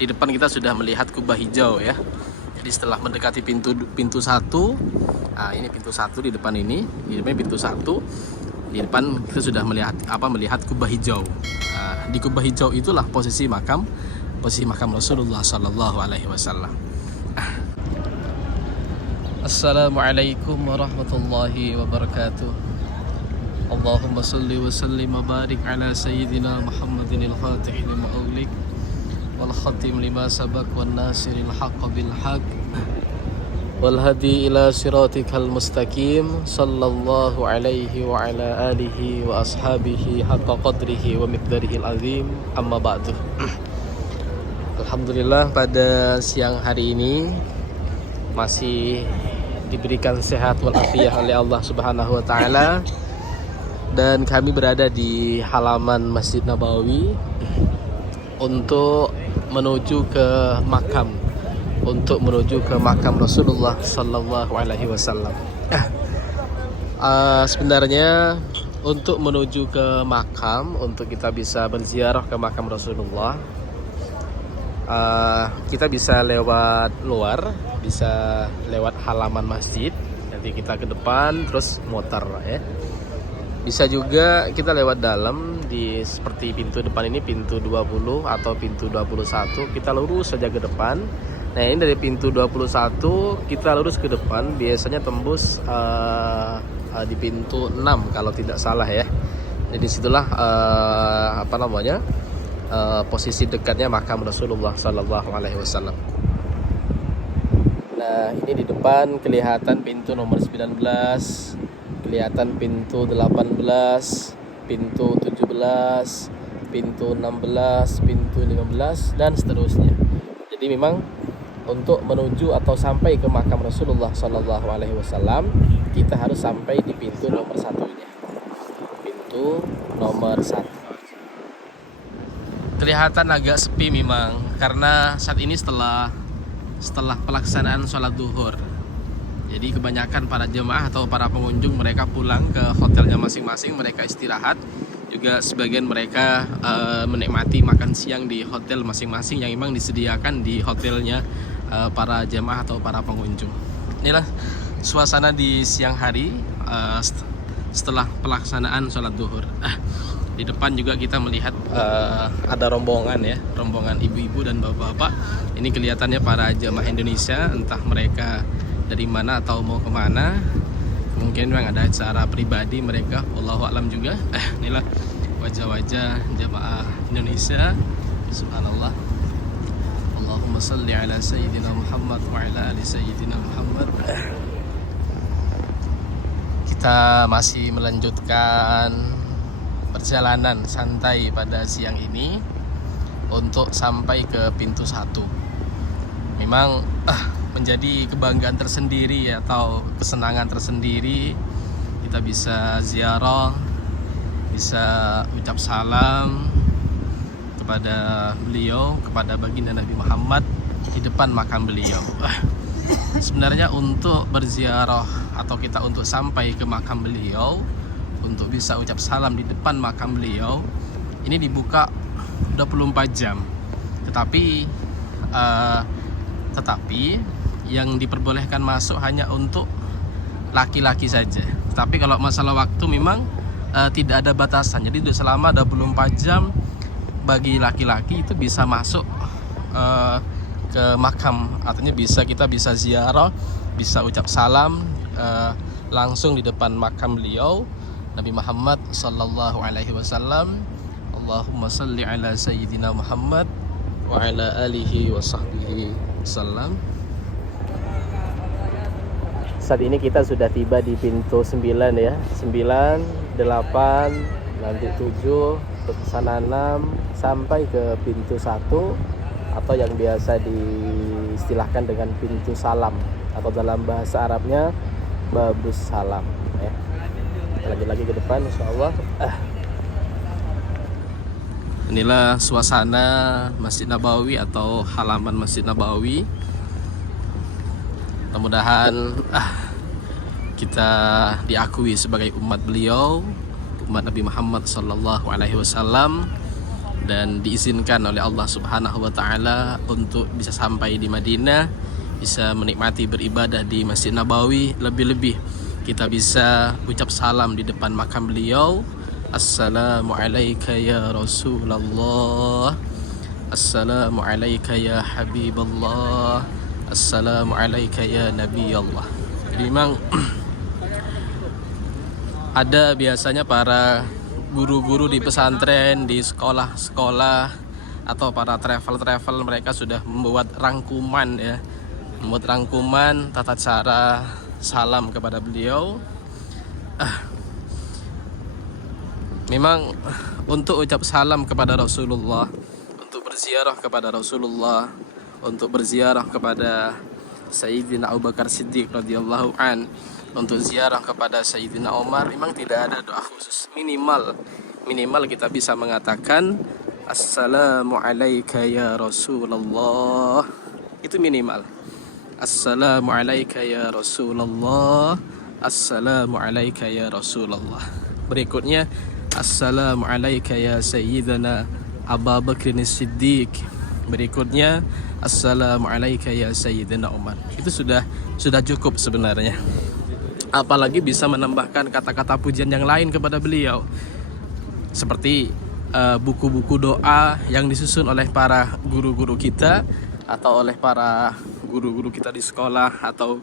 di depan kita sudah melihat kubah hijau ya. Jadi setelah mendekati pintu satu, nah ini pintu satu di depan ini, di depan pintu satu, di depan kita sudah melihat kubah hijau. Nah, di kubah hijau itulah posisi makam Rasulullah Sallallahu Alaihi Wasallam. Assalamualaikum warahmatullahi wabarakatuh. Allahumma salli wa sallim wa barik ala sayyidina Muhammadin al-Fatih lima ughliq wal khatim lima sabaq wan nasiril haqq bil haqq wal hadi ila siratikal mustaqim sallallahu alaihi wa ala alihi wa ashabihi haqqa qadrihi wa miqdarihil azim, amma ba'du. Alhamdulillah, pada siang hari ini masih diberikan sehat walafiat oleh Allah Subhanahu wa taala, dan kami berada di halaman Masjid Nabawi untuk menuju ke makam Rasulullah Sallallahu Alaihi Wasallam. Sebenarnya untuk menuju ke makam, untuk kita bisa berziarah ke makam Rasulullah, kita bisa lewat luar, bisa lewat halaman masjid, nanti kita ke depan terus muter ya. Bisa juga kita lewat dalam, di seperti pintu depan ini, pintu 20 atau pintu 21, kita lurus saja ke depan. Nah, ini dari pintu 21 kita lurus ke depan, biasanya tembus di pintu 6 kalau tidak salah ya. Jadi disitulah posisi dekatnya makam Rasulullah Sallallahu Alaihi Wasallam. Nah, ini di depan kelihatan pintu nomor 19, kelihatan pintu 18, pintu 17, pintu 16, pintu 15, dan seterusnya. Jadi memang untuk menuju atau sampai ke makam Rasulullah Sallallahu Alaihi Wasallam, kita harus sampai di pintu nomor 1 ini. Pintu nomor 1. Kelihatan agak sepi memang, karena saat ini setelah pelaksanaan sholat duhur. Jadi kebanyakan para jemaah atau para pengunjung mereka pulang ke hotelnya masing-masing, mereka istirahat. Juga sebagian mereka menikmati makan siang di hotel masing-masing yang memang disediakan di hotelnya para jemaah atau para pengunjung. Inilah suasana di siang hari setelah pelaksanaan sholat duhur. Di depan juga kita melihat ada rombongan ya, rombongan ibu-ibu dan bapak-bapak. Ini kelihatannya para jemaah Indonesia, entah mereka dari mana atau mau kemana. Mungkin memang ada acara pribadi mereka, wallahu a'lam juga. Inilah wajah-wajah jemaah Indonesia. Subhanallah. Allahumma salli ala sayyidina Muhammad wa ala ali sayyidina Muhammad. Kita masih melanjutkan perjalanan santai pada siang ini untuk sampai ke pintu 1. Memang menjadi kebanggaan tersendiri atau kesenangan tersendiri, kita bisa ziarah, bisa ucap salam kepada beliau, kepada baginda Nabi Muhammad di depan makam beliau. Sebenarnya untuk berziarah atau kita untuk sampai ke makam beliau, untuk bisa ucap salam di depan makam beliau, ini dibuka 24 jam. Tetapi yang diperbolehkan masuk hanya untuk laki-laki saja. Tapi kalau masalah waktu memang tidak ada batasan. Jadi selama 24 jam bagi laki-laki itu bisa masuk ke makam. Artinya kita bisa ziarah, bisa ucap salam langsung di depan makam beliau Nabi Muhammad Sallallahu Alaihi Wasallam. Allahumma salli ala sayyidina Muhammad wa ala alihi wa sahbihi wasallam. Saat ini kita sudah tiba di pintu 9 ya, 9, 8, nanti 7, ke sana 6, sampai ke pintu 1 atau yang biasa diistilahkan dengan pintu salam, atau dalam bahasa Arabnya babus salam ya. Kita lagi ke depan insyaallah. Inilah suasana Masjid Nabawi atau halaman Masjid Nabawi. Mudah-mudahan kita diakui sebagai umat beliau, umat Nabi Muhammad Sallallahu Alaihi Wasallam, dan diizinkan oleh Allah Subhanahu wa taala untuk bisa sampai di Madinah, bisa menikmati beribadah di Masjid Nabawi, lebih-lebih kita bisa ucap salam di depan makam beliau. Assalamu alayka ya Rasulullah, Assalamu alayka ya Habiballah, Assalamu alayka ya Nabi Allah. Jadi memang ada biasanya para guru-guru di pesantren, di sekolah-sekolah, atau para travel-travel, mereka sudah membuat rangkuman ya, membuat rangkuman tata cara salam kepada beliau. Memang untuk ucap salam kepada Rasulullah, untuk berziarah kepada Rasulullah, untuk berziarah kepada Sayyidina Abu Bakar Siddiq radhiyallahu an, untuk ziarah kepada Sayyidina Umar, memang tidak ada doa khusus. Minimal kita bisa mengatakan Assalamu alayka ya Rasulullah. Itu minimal. Assalamu alayka ya Rasulullah, Assalamu alayka ya Rasulullah. Berikutnya Assalamu alayka ya Sayyidina Abu Bakr Siddiq. Berikutnya Assalamu alayka ya Sayyidina Umar. Itu sudah cukup sebenarnya. Apalagi bisa menambahkan kata-kata pujian yang lain kepada beliau, seperti buku-buku doa yang disusun oleh para guru-guru kita, atau oleh para guru-guru kita di sekolah, atau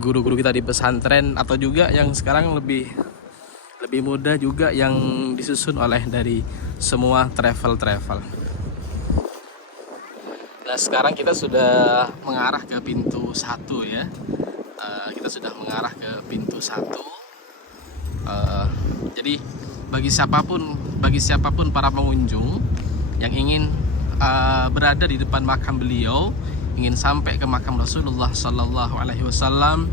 guru-guru kita di pesantren, atau juga yang sekarang lebih mudah juga yang disusun oleh dari semua travel. Nah, sekarang kita sudah mengarah ke pintu 1 ya. Kita sudah mengarah ke pintu 1. Jadi bagi siapapun para pengunjung yang ingin berada di depan makam beliau, ingin sampai ke makam Rasulullah Sallallahu Alaihi Wasallam,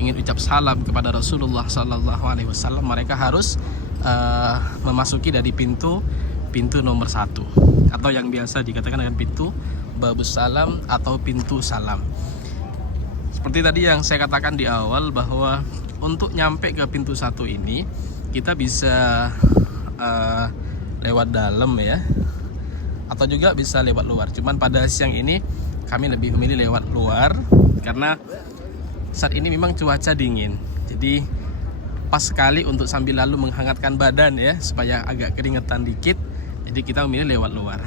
ingin ucap salam kepada Rasulullah Sallallahu Alaihi Wasallam, mereka harus memasuki dari pintu nomor 1, atau yang biasa dikatakan dengan pintu Babus Salam atau pintu salam. Seperti tadi yang saya katakan di awal, bahwa untuk nyampe ke pintu 1 ini kita bisa lewat dalam ya, atau juga bisa lewat luar. Cuman pada siang ini kami lebih memilih lewat luar, karena saat ini memang cuaca dingin. Jadi pas sekali untuk sambil lalu menghangatkan badan ya, supaya agak keringetan dikit. Jadi kita memilih lewat luar.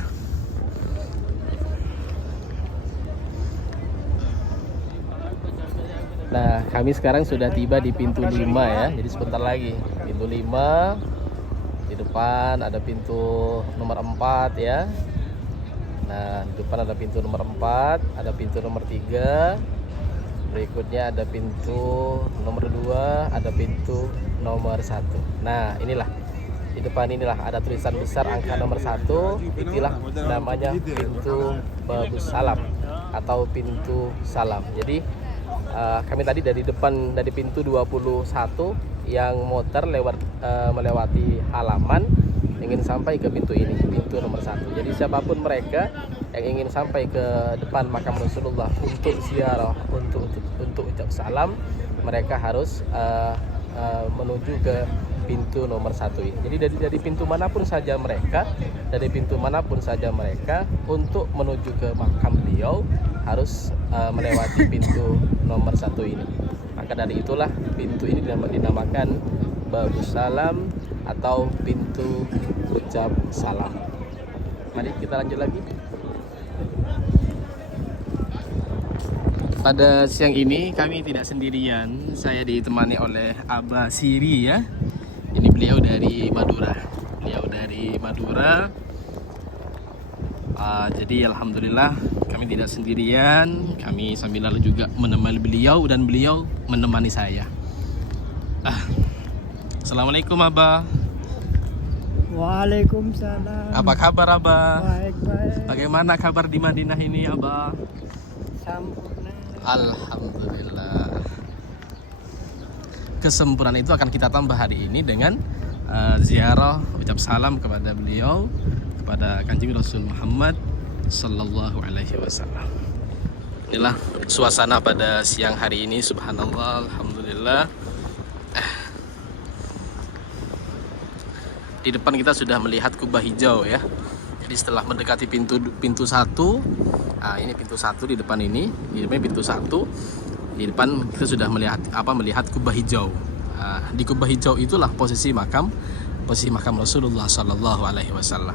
Nah, kami sekarang sudah tiba di pintu 5 ya. Jadi sebentar lagi pintu 5. Di depan ada pintu nomor 4 ya. Nah, di depan ada pintu nomor 4, ada pintu nomor 3. Berikutnya ada pintu nomor 2, ada pintu nomor 1. Nah, inilah di depan inilah ada tulisan besar angka nomor 1. Itulah namanya pintu Babus Salam atau pintu salam. Jadi kami tadi dari depan, dari pintu 21 yang motor melewati halaman, ingin sampai ke pintu ini, pintu nomor 1. Jadi siapapun mereka yang ingin sampai ke depan makam Rasulullah untuk ziarah, untuk ucap salam, mereka harus menuju ke pintu nomor 1 ini. Jadi dari pintu manapun saja mereka, untuk menuju ke makam beliau harus melewati pintu nomor 1 ini. Maka dari itulah pintu ini dinamakan Babus Salam atau pintu ucap salam. Mari kita lanjut lagi. Pada siang ini kami tidak sendirian, saya ditemani oleh Abah Siri ya. Ini beliau dari Madura. Jadi alhamdulillah kami tidak sendirian. Kami sambil lalu juga menemani beliau, dan beliau menemani saya. Assalamualaikum Abah. Waalaikumsalam. Apa kabar Abah? Baik. Bagaimana kabar di Madinah ini Abah? Sempurna. Alhamdulillah. Kesempurnaan itu akan kita tambah hari ini dengan ziarah, ucap salam kepada beliau, kepada Kanjeng Rasul Muhammad Sallallahu Alaihi Wasallam. Inilah suasana pada siang hari ini, subhanallah, alhamdulillah. Di depan kita sudah melihat kubah hijau ya. Jadi setelah mendekati pintu satu, nah ini pintu satu di depan ini, di depan pintu satu, di depan kita sudah melihat kubah hijau. Nah, di kubah hijau itulah posisi makam Rasulullah Sallallahu Alaihi Wasallam.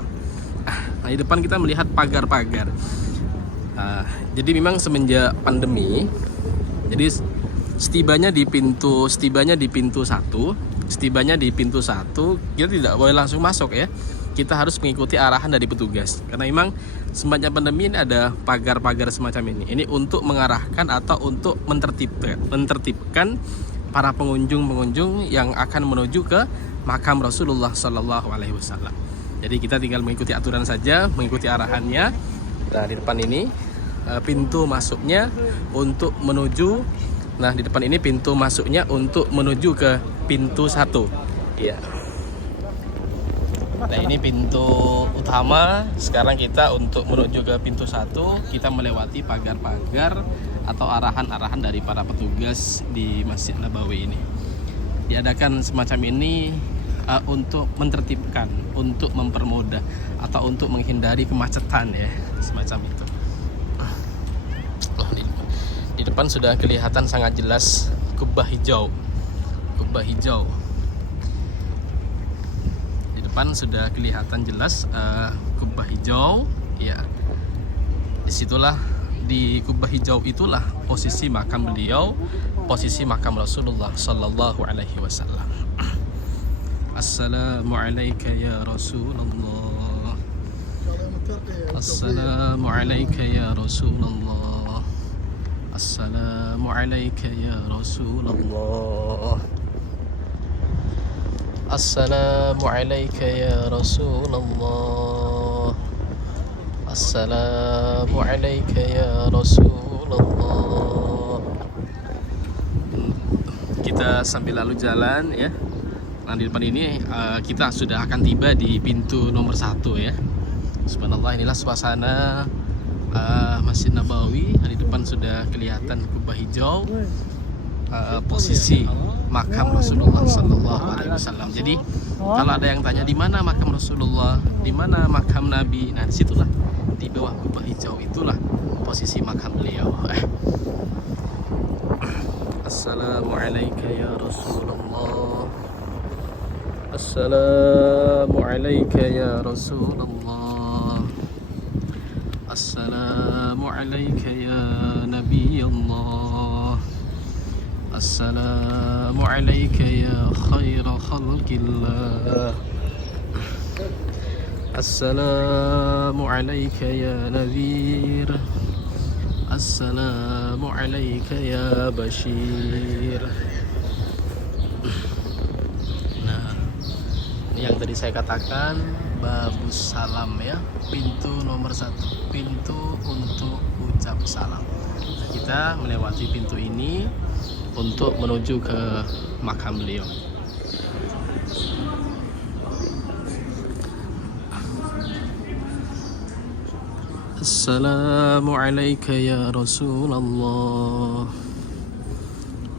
Nah, di depan kita melihat pagar-pagar. Jadi memang semenjak pandemi, jadi setibanya di pintu satu, kita tidak boleh langsung masuk ya. Kita harus mengikuti arahan dari petugas. Karena memang semenjak pandemi ini ada pagar-pagar semacam ini. Ini untuk mengarahkan atau untuk mentertibkan para pengunjung yang akan menuju ke makam Rasulullah Sallallahu Alaihi Wasallam. Jadi kita tinggal mengikuti aturan saja, mengikuti arahannya. Nah, di depan ini pintu masuknya untuk menuju. Nah, di depan ini pintu masuknya untuk menuju ke pintu satu. Iya. Nah, ini pintu utama. Sekarang kita untuk menuju ke pintu satu, kita melewati pagar-pagar atau arahan-arahan dari para petugas di Masjid Nabawi ini. Diadakan semacam ini untuk mentertibkan, untuk mempermudah atau untuk menghindari kemacetan ya, semacam itu. Di depan sudah kelihatan sangat jelas kubah hijau. Di depan sudah kelihatan jelas kubah hijau. Ya, disitulah di kubah hijau itulah posisi makam beliau, posisi makam Rasulullah Sallallahu Alaihi Wasallam. Assalamualaikum ya Rasulullah. Assalamualaikum ya Rasulullah. Assalamualaikum ya Rasulullah. Assalamualaikum ya Rasulullah. Assalamualaikum ya Rasulullah. Kita sambil lalu jalan ya. Nah, di depan ini kita sudah akan tiba di pintu nomor 1 ya. Subhanallah, inilah suasana Masjid Nabawi. Di depan sudah kelihatan kubah hijau, posisi makam Rasulullah Sallallahu Alaihi Wasallam. Jadi kalau ada yang tanya di mana makam Rasulullah, di mana makam Nabi, nah disitulah di bawah kubah hijau itulah posisi makam beliau. Assalamualaikum ya Rasulullah. Assalamualaikum ya Rasulullah. Assalamualaikum ya Nabi Allah. Assalamualaikum ya khaira khalqillah. Assalamualaikum ya Nadhir. Assalamualaikum ya Bashir. Nah, ini yang tadi saya katakan babus salam ya, pintu nomor 1, pintu untuk ucap salam. Nah, kita melewati pintu ini untuk menuju ke makam beliau. Assalamualaikum ya Rasulullah.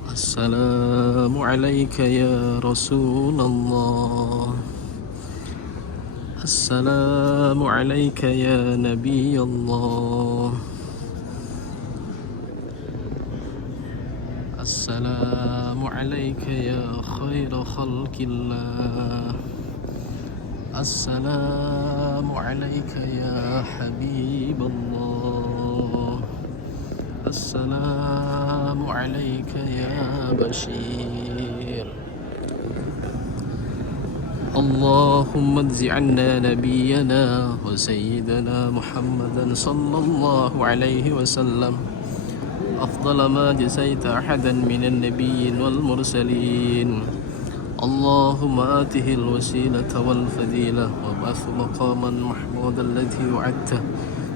Assalamualaikum ya Rasulullah. Assalamualaikum ya Nabi Allah. Assalamualaikum ya khaira khalqillah. Assalamualaikum ya Habiballah. Assalamualaikum ya Bashir. Allahumma adz'anna nabiyyana wa sayyidana Muhammadan sallallahu alaihi wasallam afdala ma jazaita ahadan minan nabiyyin wal mursalin. Allahumma atihi al-wasilata wal fadilah wa ba'athu maqaman mahmudan alladhi wa'adta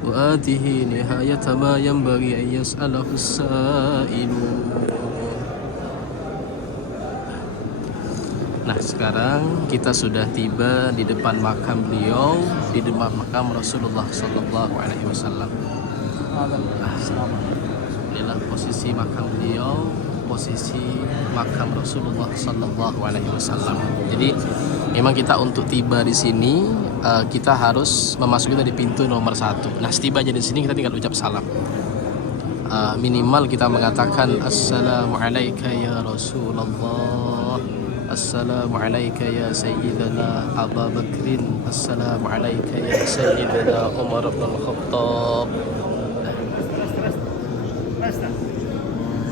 wa atihi nihayata ma yanbaghi an yas'alahu as-sa'ilun. Nah, sekarang kita sudah tiba di depan makam beliau, di depan makam Rasulullah Sallallahu Alaihi Wasallam. Inilah posisi makam beliau, posisi makam Rasulullah Sallallahu Alaihi Wasallam. Jadi memang kita untuk tiba di sini kita harus memasuki dari pintu nomor 1. Nah, setiba di sini kita tinggal ucap salam. Minimal kita mengatakan assalamu alayka ya Rasulullah, assalamu alayka ya Sayyidina Abu Bakrin, assalamu alayka ya Sayyidina Umar bin Khattab,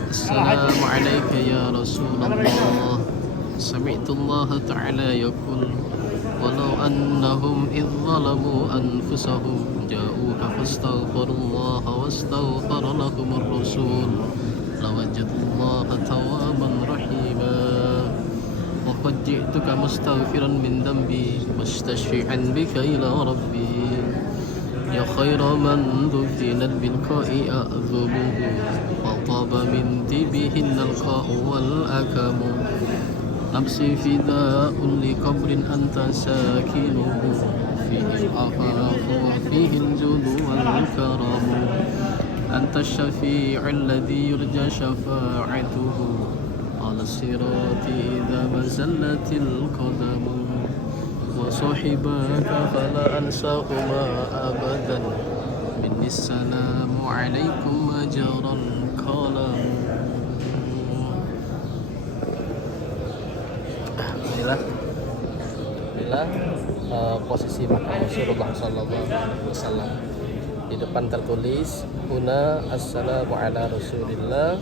assalamu alayka ya Rasulullah. Sami'tu Allah Ta'ala yaqul walau annahum idh zalamu anfusahum ja'uka fastaghfirullaha wastaghfara lahumur rasul lawajadallaha tawwaban rahima wa qad ji'tuka mustaghfiran min dhanbi mustashfi'an bika ila rabbi ya khaira man dhukina bilqa'i a'dhubuhu wa taba min tibihin alqa'u wal akamu nafsi fida'un li qabrin anta sakinuhu fihi al-afafu wa fihi al-judu wal-karamu anta syafi'u alladhi yurja syafa'atuhu ala sirati idha mazallatil qadamu wa sahibaka fala ansahuma abadan minni salamu alaikum ajaran kalamu. Alhamdulillah, posisi makam Rasulullah SAW. Di depan tertulis huna assalamu ala Rasulillah,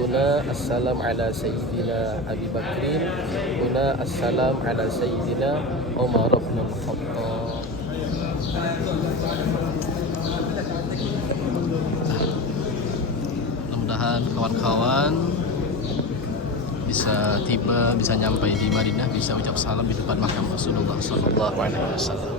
huna assalamu ala Sayyidina Abi Bakrin, huna assalamu ala Sayyidina Umar bin Khattab. Mudah-mudahan kawan-kawan bisa tiba, bisa nyampai di Madinah, bisa ucap salam di depan makam Rasulullah SAW.